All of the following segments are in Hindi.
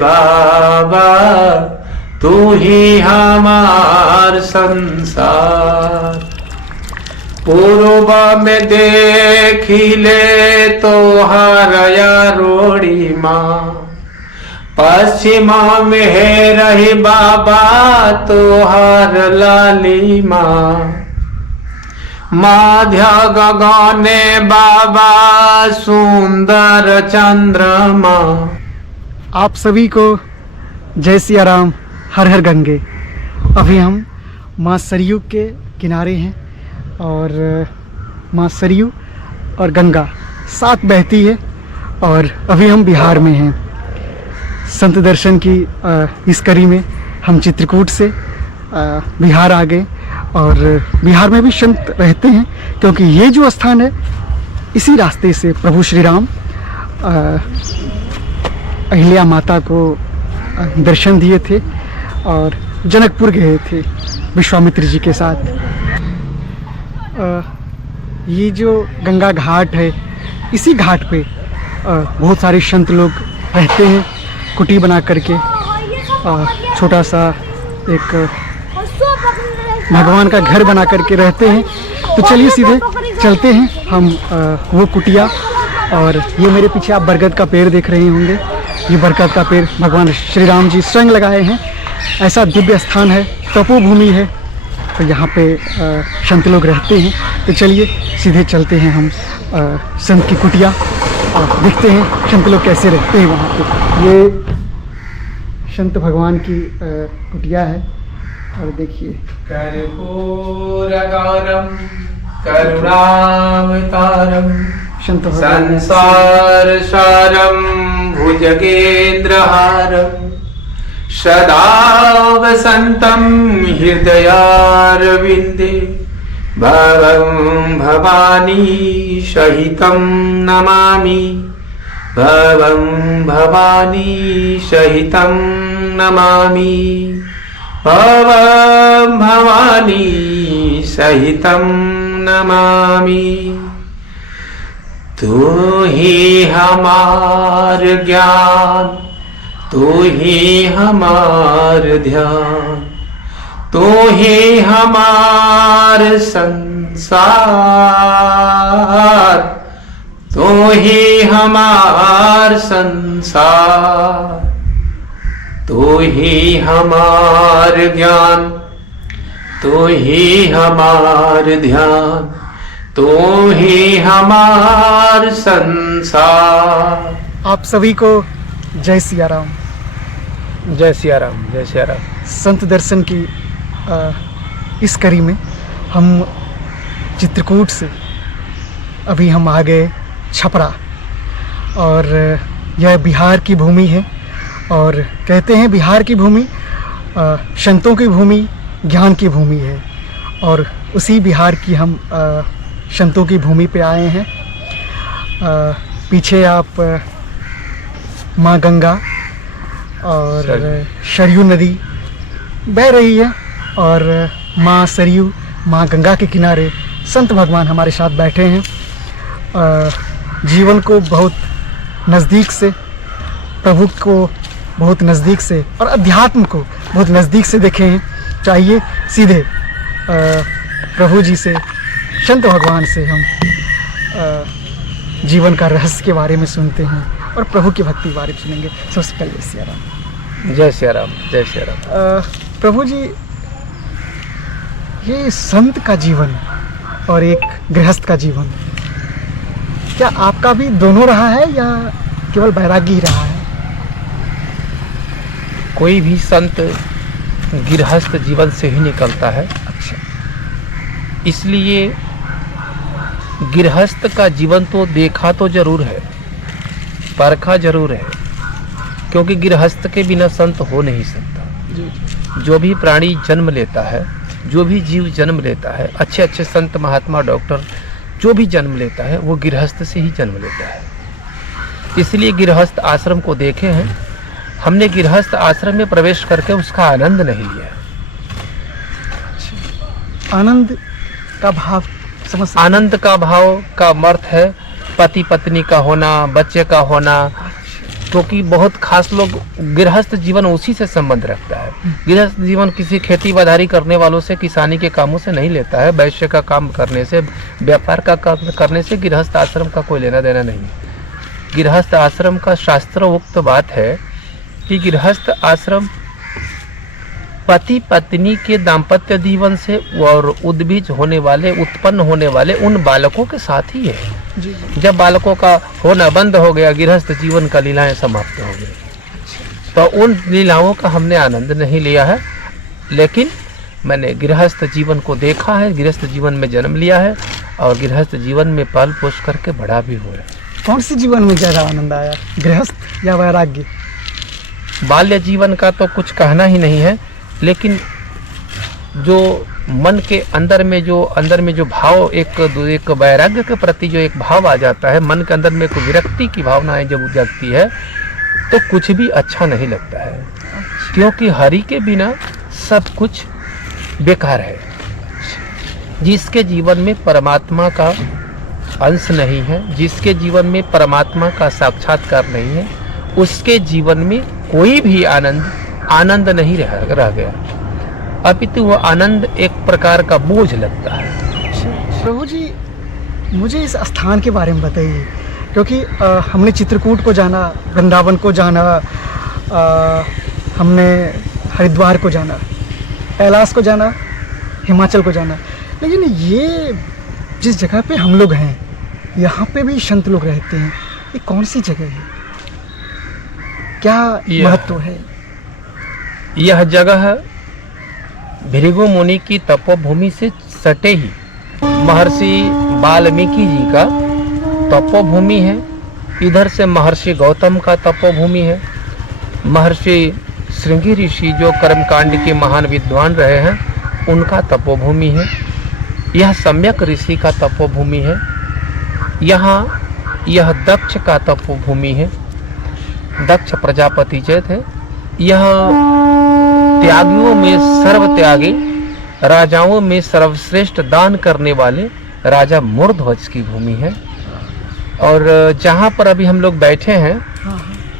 बाबा तू ही हमार संसार। पूर्व में देखिले तो हरया रोड़ी माँ, पश्चिमा में है रही बाबा तो हर लाली माँ। मध्य गगने बाबा सुंदर चंद्रमा। आप सभी को जय सिया राम, हर हर गंगे। अभी हम माँ सरयू के किनारे हैं और माँ सरयू और गंगा साथ बहती है और अभी हम बिहार में हैं। संत दर्शन की इस कड़ी में हम चित्रकूट से बिहार आ गए और बिहार में भी संत रहते हैं, क्योंकि ये जो स्थान है इसी रास्ते से प्रभु श्री राम अहिल्या माता को दर्शन दिए थे और जनकपुर गए थे विश्वामित्र जी के साथ। ये जो गंगा घाट है, इसी घाट पे बहुत सारे संत लोग रहते हैं, कुटी बना करके। छोटा सा एक भगवान का घर बना करके रहते हैं। तो चलिए सीधे चलते हैं हम वो कुटिया। और ये मेरे पीछे आप बरगद का पेड़ देख रहे होंगे, ये बरगद का पेड़ भगवान श्री राम जी स्वयं लगाए हैं। ऐसा दिव्य स्थान है, तपोभूमि है, तो यहाँ पे संत लोग रहते हैं। तो चलिए सीधे चलते हैं हम संत की कुटिया और देखते हैं संत लोग कैसे रहते हैं वहाँ पे। ये संत भगवान की कुटिया है और देखिए। कर्पूर गौरम करुणावतारम संसार सारम भुजगेन्द्रहारम सदा वसन्तं हृदयारविन्दे भवं भवानी सहितं नमामि। भवं भवानी सहितं नमामि। भवं भवानी सहितं नमामि। तू ही हमार ज्ञान, तू ही हमार ध्यान, तू ही हमार संसार, तू ही हमार संसार, तू ही हमार ज्ञान, तू ही हमार ध्यान, तू ही हमार संसार। आप सभी को जय सिया राम। जय सिया राम, जय सिया राम। संत दर्शन की इस कड़ी में हम चित्रकूट से अभी हम आ गए छपरा और यह बिहार की भूमि है। और कहते हैं बिहार की भूमि संतों की भूमि, ज्ञान की भूमि है। और उसी बिहार की हम संतों की भूमि पे आए हैं। पीछे आप माँ गंगा और सरयू नदी बह रही है और माँ सरयू, माँ गंगा के किनारे संत भगवान हमारे साथ बैठे हैं। जीवन को बहुत नज़दीक से, प्रभु को बहुत नज़दीक से और अध्यात्म को बहुत नज़दीक से देखे हैं। चाहिए सीधे प्रभु जी से, संत भगवान से हम जीवन का रहस्य के बारे में सुनते हैं और प्रभु की भक्ति के बारे में सुनेंगे। सबसे पहले सिया राम। जय सिया राम, जय सिया राम। प्रभु जी, ये संत का जीवन और एक गृहस्थ का जीवन, क्या आपका भी दोनों रहा है या केवल बैरागी ही रहा है? कोई भी संत गृहस्थ जीवन से ही निकलता है। अच्छा। इसलिए गृहस्थ का जीवन तो देखा तो जरूर है, परखा जरूर है, क्योंकि गृहस्थ के बिना संत हो नहीं सकता। जो भी प्राणी जन्म लेता है, जो भी जीव जन्म लेता है, अच्छे अच्छे संत, महात्मा, डॉक्टर जो भी जन्म लेता है वो गृहस्थ से ही जन्म लेता है। इसलिए गृहस्थ आश्रम को देखे हैं हमने। गृहस्थ आश्रम में प्रवेश करके उसका आनंद नहीं लिया। आनंद का भाव समझ? आनंद का भाव का अर्थ है पति पत्नी का होना, बच्चे का होना, क्योंकि बहुत खास लोग गृहस्थ जीवन उसी से संबंध रखता है। गृहस्थ जीवन किसी खेती बाधारी करने वालों से, किसानी के कामों से नहीं लेता है। वैश्य का काम करने से, व्यापार का काम करने से गृहस्थ आश्रम का कोई लेना देना नहीं है। गृहस्थ आश्रम का शास्त्रोक्त बात है कि गृहस्थ आश्रम पति पत्नी के दाम्पत्य जीवन से और उद्भिज होने वाले, उत्पन्न होने वाले उन बालकों के साथ ही है। जब बालकों का होना बंद हो गया, गृहस्थ जीवन का लीलाएं समाप्त हो गई, तो उन लीलाओं का हमने आनंद नहीं लिया है। लेकिन मैंने गृहस्थ जीवन को देखा है, गृहस्थ जीवन में जन्म लिया है और गृहस्थ जीवन में पाल पोष करके बड़ा भी हुआ है। कौन सी जीवन में ज़्यादा आनंद आया, गृहस्थ या वैराग्य? बाल्य जीवन का तो कुछ कहना ही नहीं है, लेकिन जो मन के अंदर में जो भाव, एक वैराग्य के प्रति जो एक भाव आ जाता है, मन के अंदर में एक विरक्ति की भावनाएं जब जगती है, तो कुछ भी अच्छा नहीं लगता है। क्योंकि हरि के बिना सब कुछ बेकार है। जिसके जीवन में परमात्मा का अंश नहीं है, जिसके जीवन में परमात्मा का साक्षात्कार नहीं है, उसके जीवन में कोई भी आनंद नहीं रह गया, अपितु वह आनंद एक प्रकार का बोझ लगता है। प्रभु जी, मुझे इस स्थान के बारे में बताइए, क्योंकि हमने चित्रकूट को जाना, वृंदावन को जाना, हमने हरिद्वार को जाना, कैलाश को जाना, हिमाचल को जाना, लेकिन ये जिस जगह पे हम लोग हैं, यहाँ पे भी संत लोग रहते हैं, ये कौन सी जगह है, क्या महत्व है? यह जगह भृगु मुनि की तपोभूमि से सटे ही महर्षि वाल्मीकि जी का तपोभूमि है। इधर से महर्षि गौतम का तपोभूमि है। महर्षि श्रृंगी ऋषि जो कर्मकांड के महान विद्वान रहे हैं, उनका तपोभूमि है। यह सम्यक ऋषि का तपोभूमि है। यहाँ यह दक्ष का तपोभूमि है। दक्ष प्रजापति जो थे, यह त्यागियों में सर्व त्यागी, राजाओं में सर्वश्रेष्ठ दान करने वाले राजा मूर्ध्वज की भूमि है। और जहाँ पर अभी हम लोग बैठे हैं,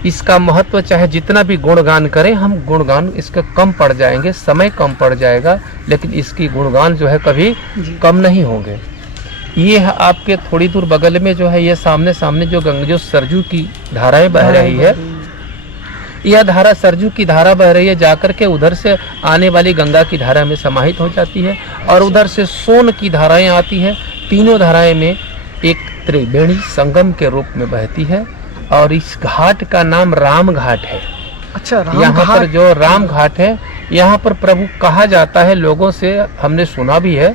इसका महत्व चाहे जितना भी गुणगान करें, हम गुणगान इसका कम पड़ जाएंगे, समय कम पड़ जाएगा, लेकिन इसकी गुणगान जो है कभी कम नहीं होंगे। ये है आपके थोड़ी दूर बगल में जो है, ये सामने जो सरजू की धाराएं बह रही है, यह धारा सरजू की धारा बह रही है, जाकर के उधर से आने वाली गंगा की धारा में समाहित हो जाती है, और उधर से सोन की धाराएं आती है। तीनों धाराएं में एक त्रिवेणी संगम के रूप में बहती है, और इस घाट का नाम राम घाट है। अच्छा, यहाँ पर जो राम घाट है, यहाँ पर प्रभु कहा जाता है, लोगों से हमने सुना भी है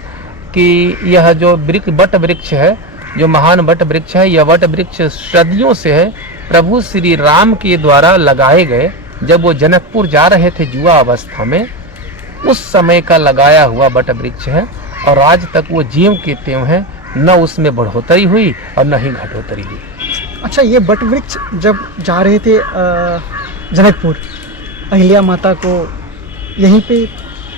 कि यह जो वट वृक्ष है, जो महान वट वृक्ष है, यह वट वृक्ष सदियों से है, प्रभु श्री राम के द्वारा लगाए गए। जब वो जनकपुर जा रहे थे जुआ अवस्था में, उस समय का लगाया हुआ वट वृक्ष है, और आज तक वो ज्यों के त्यों है, न उसमें बढ़ोतरी हुई और न ही घटोतरी हुई। अच्छा, ये वट वृक्ष जब जा रहे थे जनकपुर, अहिल्या माता को यहीं पे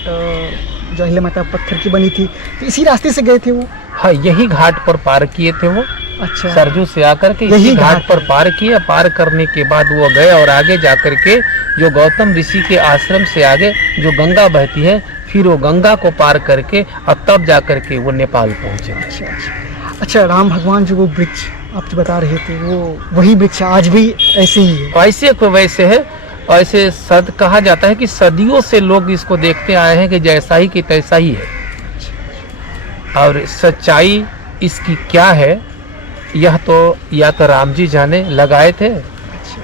जो अहिल्या माता पत्थर की बनी थी, तो इसी रास्ते से गए थे वो? हाँ, यही घाट पर पार किए थे वो। अच्छा, सरजू से आकर के यही घाट पर पार किए। पार करने के बाद वो गए और आगे जाकर के जो गौतम ऋषि के आश्रम से आगे जो गंगा बहती है, फिर वो गंगा को पार करके और तब जाकर के वो नेपाल पहुंचे। अच्छा, राम भगवान जो वो वृक्ष आप जो बता रहे थे, वो वही वृक्ष आज भी ऐसे ही है? ऐसे को वैसे है। ऐसे कहा जाता है कि सदियों से लोग इसको देखते आए हैं कि जैसा ही कि तैसा ही है। और सच्चाई इसकी क्या है, यह तो या तो राम जी जाने, लगाए थे।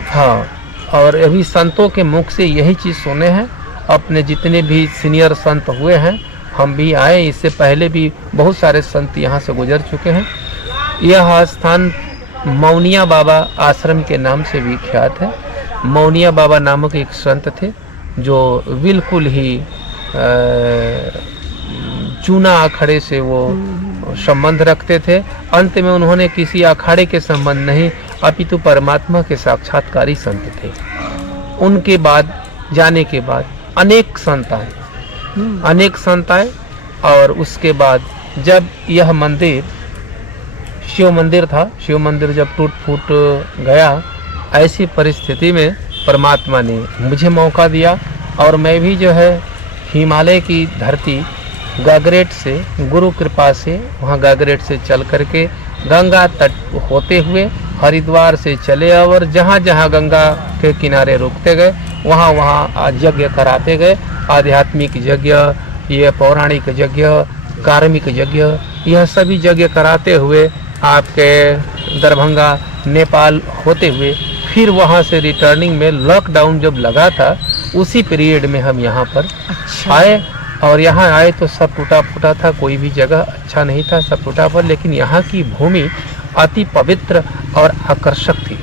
हाँ, और अभी संतों के मुख से यही चीज़ सुने हैं। अपने जितने भी सीनियर संत हुए हैं, हम भी आए, इससे पहले भी बहुत सारे संत यहाँ से गुजर चुके हैं। यह स्थान मौनिया बाबा आश्रम के नाम से विख्यात है। मौनिया बाबा नामक एक संत थे, जो बिल्कुल ही चूना अखाड़े से वो संबंध रखते थे। अंत में उन्होंने किसी अखाड़े के संबंध नहीं, अपितु परमात्मा के साक्षात्कारी संत थे। उनके बाद जाने के बाद अनेक संत आए, और उसके बाद जब यह मंदिर शिव मंदिर था, शिव मंदिर जब टूट फूट गया, ऐसी परिस्थिति में परमात्मा ने मुझे मौका दिया और मैं भी जो है हिमालय की धरती गागरेट से, गुरु कृपा से वहाँ गागरेट से चल करके गंगा तट होते हुए हरिद्वार से चले और जहाँ जहाँ गंगा के किनारे रुकते गए वहाँ वहाँ यज्ञ कराते गए। आध्यात्मिक यज्ञ, ये पौराणिक यज्ञ, कार्मिक यज्ञ, यह सभी यज्ञ कराते हुए आपके दरभंगा नेपाल होते हुए फिर वहाँ से रिटर्निंग में लॉकडाउन जब लगा था उसी पीरियड में हम यहाँ पर आए। और यहाँ आए तो सब टूटा फूटा था, कोई भी जगह अच्छा नहीं था, सब टूटा पर, लेकिन यहाँ की भूमि अति पवित्र और आकर्षक थी।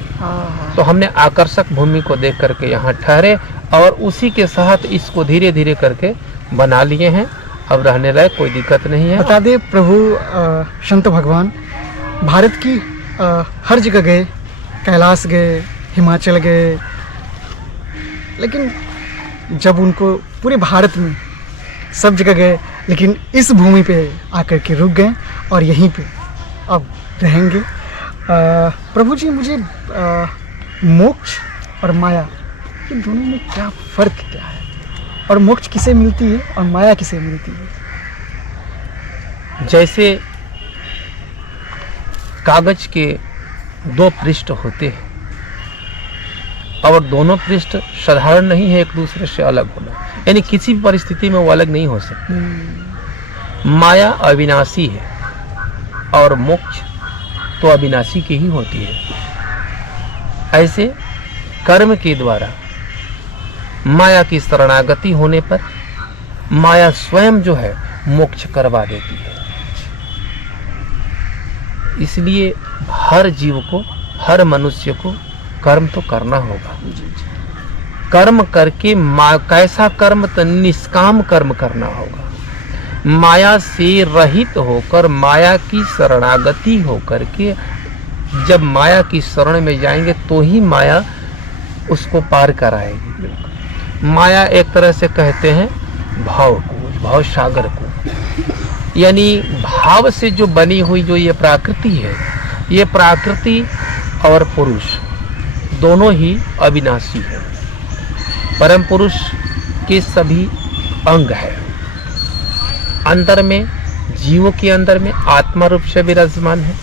तो हमने आकर्षक भूमि को देख करके यहाँ ठहरे और उसी के साथ इसको धीरे धीरे करके बना लिए हैं। अब रहने लायक कोई दिक्कत नहीं है। बता दे प्रभु संत भगवान भारत की हर जगह गए, कैलाश गए, हिमाचल गए, लेकिन जब उनको पूरे भारत में सब जगह गए, लेकिन इस भूमि पे आकर के रुक गए और यहीं पे अब रहेंगे। प्रभु जी, मुझे मोक्ष और माया, इन दोनों में क्या फ़र्क क्या है, और मोक्ष किसे मिलती है और माया किसे मिलती है? जैसे कागज के दो पृष्ठ होते हैं और दोनों पृष्ठ साधारण नहीं है एक दूसरे से अलग होना, यानी किसी भी परिस्थिति में वो अलग नहीं हो सकते। माया अविनाशी है और मोक्ष तो अविनाशी की ही होती है। ऐसे कर्म के द्वारा माया की शरणागति होने पर माया स्वयं जो है मोक्ष करवा देती है। इसलिए हर जीव को, हर मनुष्य को कर्म तो करना होगा। कर्म करके कैसा कर्म? तो निष्काम कर्म करना होगा। माया से रहित होकर, माया की शरणागति होकर के जब माया की शरण में जाएंगे तो ही माया उसको पार कराएगी। माया एक तरह से कहते हैं भाव को, भाव सागर को, यानी भाव से जो बनी हुई जो ये प्रकृति है, ये प्रकृति और पुरुष दोनों ही अविनाशी है। परम पुरुष के सभी अंग है। अंदर में, जीवों के अंदर में आत्मा रूप से विराजमान है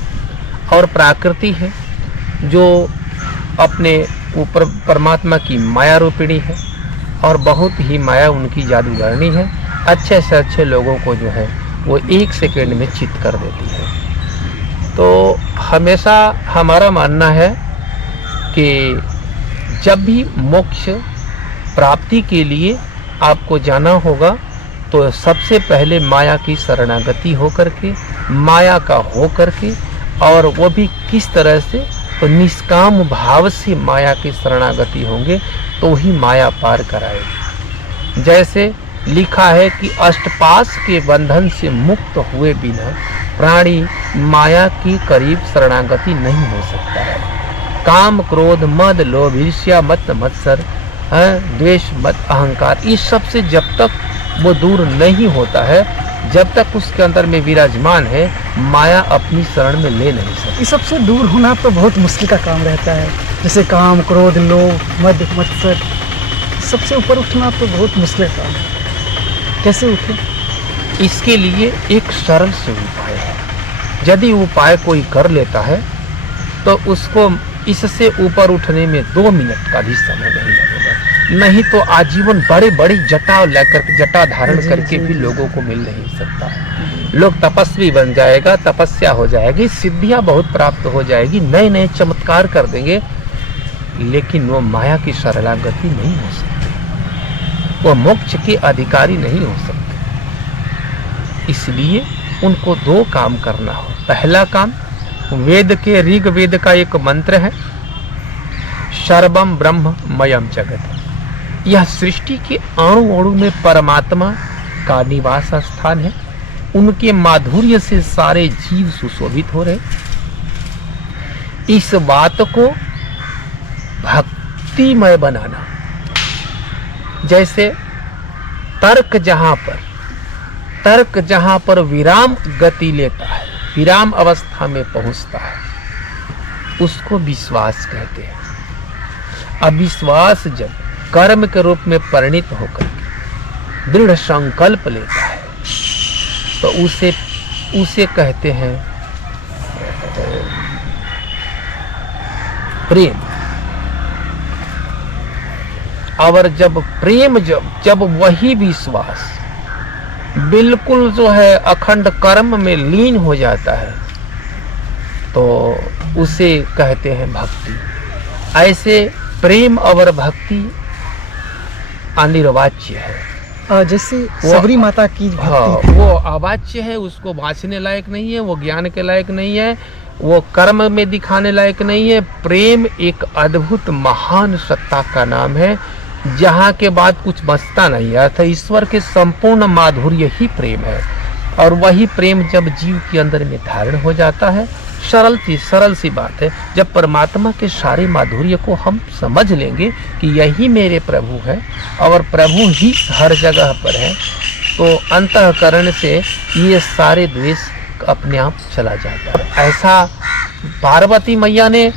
और प्रकृति है जो अपने ऊपर परमात्मा की माया रूपिणी है और बहुत ही माया उनकी जादूगरनी है। अच्छे से अच्छे लोगों को जो है वो एक सेकंड में चित कर देती है। तो हमेशा हमारा मानना है कि जब भी मोक्ष प्राप्ति के लिए आपको जाना होगा तो सबसे पहले माया की शरणागति हो करके, माया का हो करके, और वो भी किस तरह से? तो निष्काम भाव से माया की शरणागति होंगे तो ही माया पार कराएगी। जैसे लिखा है कि अष्टपाश के बंधन से मुक्त हुए बिना प्राणी माया की करीब शरणागति नहीं हो सकता है। काम, क्रोध, मद, लोभ, ईर्ष्या, मत, मत्सर, द्वेष, मत, अहंकार, इस सब से जब तक वो दूर नहीं होता है, जब तक उसके अंदर में विराजमान है, माया अपनी शरण में ले नहीं सकती। इस सबसे दूर होना तो बहुत मुश्किल का काम रहता है। जैसे काम, क्रोध, लोभ, मद, मत्सर, सबसे ऊपर उठना तो बहुत मुश्किल काम है। कैसे उठे? इसके लिए एक सरल से उपाय है। यदि उपाय कोई कर लेता है तो उसको इससे ऊपर उठने में 2 मिनट का भी समय नहीं लगेगा। नहीं तो आजीवन बड़े बड़ी जटा लेकर, जटा धारण करके भी लोगों को मिल नहीं सकता। लोग तपस्वी बन जाएगा, तपस्या हो जाएगी, सिद्धियां बहुत प्राप्त हो जाएगी, नए नए चमत्कार कर देंगे, लेकिन वो माया की शरणागति नहीं हो सकती, वो मोक्ष के अधिकारी नहीं हो सकते। इसलिए उनको 2 काम करना हो। पहला काम, वेद के, ऋग वेद का एक मंत्र है, सर्वम ब्रह्ममयम जगत। यह सृष्टि के अणु अणु में परमात्मा का निवास स्थान है। उनके माधुर्य से सारे जीव सुशोभित हो रहे। इस बात को भक्तिमय बनाना। जैसे तर्क जहां पर विराम गति लेता है, विराम अवस्था में पहुंचता है, उसको विश्वास कहते हैं। अविश्वास जब कर्म के रूप में परिणित होकर के दृढ़ संकल्प लेता है तो उसे कहते हैं प्रेम। और जब प्रेम जब वही विश्वास बिल्कुल जो है अखंड कर्म में लीन हो जाता है तो उसे कहते हैं भक्ति। ऐसे प्रेम और भक्ति अनिर्वाच्य है। जैसे सबरी माता की भक्ति, हाँ, वो अवाच्य है, उसको वाचने लायक नहीं है, वो ज्ञान के लायक नहीं है, वो कर्म में दिखाने लायक नहीं है। प्रेम एक अद्भुत महान सत्ता का नाम है जहाँ के बाद कुछ बचता नहीं है। अर्थात ईश्वर के संपूर्ण माधुर्य ही प्रेम है। और वही प्रेम जब जीव के अंदर में धारण हो जाता है, सरल सी बात है, जब परमात्मा के सारे माधुर्य को हम समझ लेंगे कि यही मेरे प्रभु है और प्रभु ही हर जगह पर है, तो अंतःकरण से ये सारे द्वेष अपने आप चला जाता है। ऐसा पार्वती मैया ने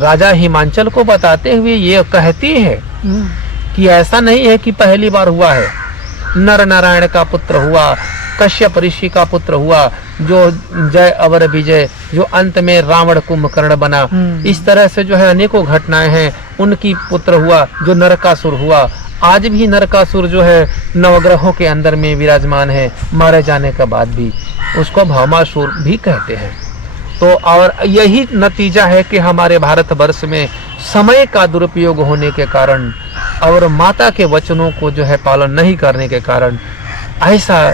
राजा हिमांचल को बताते हुए ये कहती है कि ऐसा नहीं है कि पहली बार हुआ है। नर नारायण का पुत्र हुआ, कश्यप ऋषि का पुत्र हुआ, जो जय अवर विजय, जो अंत में रावण कुंभकर्ण बना। इस तरह से जो है अनेकों घटनाएं हैं। उनकी पुत्र हुआ जो नरकासुर हुआ। आज भी नरकासुर जो है नवग्रहों के अंदर में विराजमान है, मारे जाने के बाद भी उसको भौमासुर भी कहते हैं। तो और यही नतीजा है कि हमारे भारतवर्ष में समय का दुरुपयोग होने के कारण और माता के वचनों को जो है पालन नहीं करने के कारण ऐसा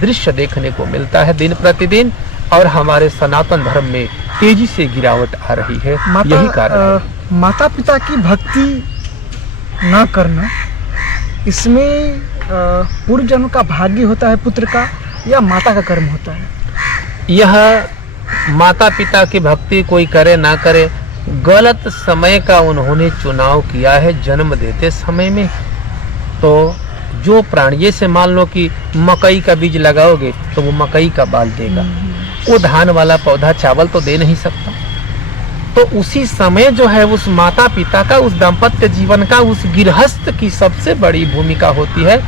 दृश्य देखने को मिलता है दिन प्रतिदिन। और हमारे सनातन धर्म में तेजी से गिरावट आ रही है। यही कारण है। माता पिता की भक्ति ना करना, इसमें पूर्व जन्म का भाग्य होता है पुत्र का या माता का कर्म होता है? यह माता पिता की भक्ति कोई करे ना करे, गलत समय का उन्होंने चुनाव किया है जन्म देते समय में। तो जो प्राणी, जैसे मान लो कि मकई का बीज लगाओगे तो वो मकई का बाल देगा, वो धान वाला पौधा चावल तो दे नहीं सकता। तो उसी समय जो है उस माता पिता का, उस दाम्पत्य जीवन का, उस गृहस्थ की सबसे बड़ी भूमिका होती है।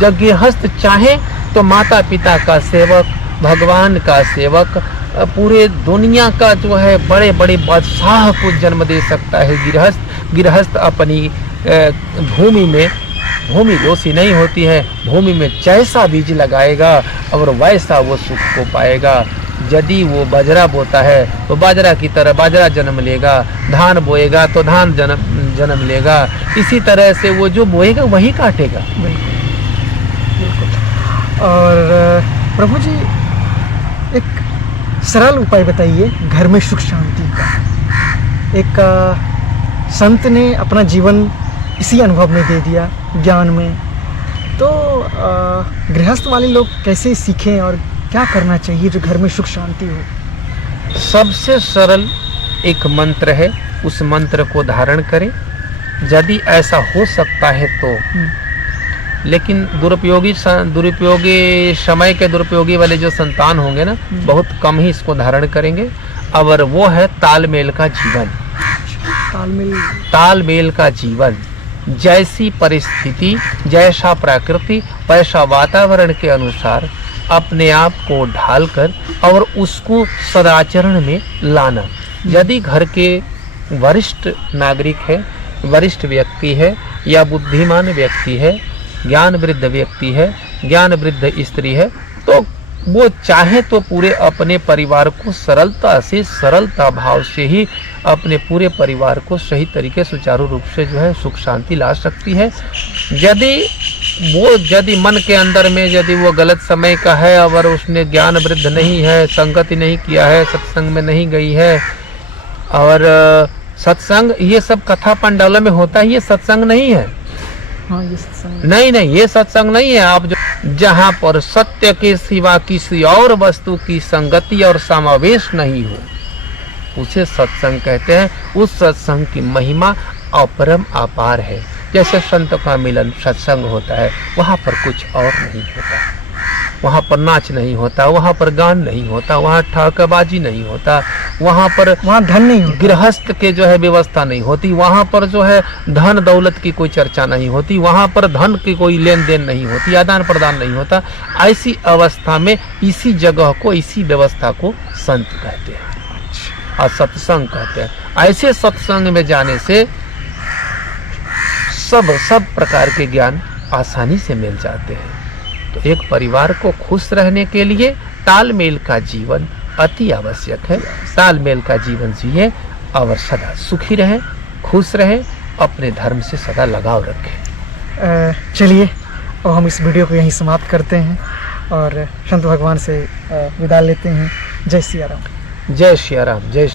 जब गृहस्थ चाहे तो माता पिता का सेवक, भगवान का सेवक, पूरे दुनिया का जो है बड़े बड़े बादशाह को जन्म दे सकता है गृहस्थ अपनी भूमि में। भूमि दोषी नहीं होती है, भूमि में जैसा बीज लगाएगा और वैसा वो सुख को पाएगा। यदि वो बाजरा बोता है तो बाजरा की तरह बाजरा जन्म लेगा, धान बोएगा तो धान जन्म लेगा। इसी तरह से वो जो बोएगा वही काटेगा। और प्रभु जी, एक सरल उपाय बताइए घर में सुख शांति का। एक संत ने अपना जीवन इसी अनुभव में दे दिया, ज्ञान में। तो गृहस्थ वाले लोग कैसे सीखें और क्या करना चाहिए जो घर में सुख शांति हो? सबसे सरल एक मंत्र है, उस मंत्र को धारण करें यदि ऐसा हो सकता है तो। लेकिन दुरुपयोगी समय के दुरुपयोगी वाले जो संतान होंगे ना, बहुत कम ही इसको धारण करेंगे। और वो है तालमेल का जीवन। तालमेल का जीवन, जैसी परिस्थिति, जैसा प्रकृति, वैसा वातावरण के अनुसार अपने आप को ढालकर और उसको सदाचरण में लाना। यदि घर के वरिष्ठ नागरिक है, वरिष्ठ व्यक्ति है या बुद्धिमान व्यक्ति है, ज्ञान वृद्ध व्यक्ति है, ज्ञान वृद्ध स्त्री है, तो वो चाहे तो पूरे अपने परिवार को सरलता भाव से ही अपने पूरे परिवार को सही तरीके सुचारू रूप से जो है सुख शांति ला सकती है। यदि मन के अंदर में यदि वो गलत समय का है और उसने ज्ञान वृद्ध नहीं है, संगति नहीं किया है, सत्संग में नहीं गई है, और सत्संग ये सब कथा पंडालों में होता है, ये सत्संग नहीं है। हाँ, ये सत्संग नहीं, ये सत्संग नहीं है। आप जहाँ पर सत्य के सिवा किसी और वस्तु की संगति और समावेश नहीं हो, उसे सत्संग कहते हैं। उस सत्संग की महिमा अपरम अपार है। जैसे संत का मिलन सत्संग होता है, वहाँ पर कुछ और नहीं होता। वहाँ पर नाच नहीं होता, वहाँ पर गान नहीं होता, वहाँ ठहाकाबाजी नहीं होता, वहाँ पर वहाँ धन नहीं होता। गृहस्थ के जो है व्यवस्था नहीं होती, वहाँ पर जो है धन दौलत की कोई चर्चा नहीं होती, वहाँ पर धन की कोई लेन देन नहीं होती, आदान प्रदान नहीं होता। ऐसी अवस्था में इसी जगह को, इसी व्यवस्था को संत कहते हैं और सत्संग कहते हैं। ऐसे सत्संग में जाने से सब प्रकार के ज्ञान आसानी से मिल जाते हैं। तो एक परिवार को खुश रहने के लिए तालमेल का जीवन अति आवश्यक है। तालमेल का जीवन जिए और सदा सुखी रहें, खुश रहें, अपने धर्म से सदा लगाव रखें। चलिए अब हम इस वीडियो को यहीं समाप्त करते हैं और संत भगवान से विदा लेते हैं। जय सिया राम। जय सिया राम। जय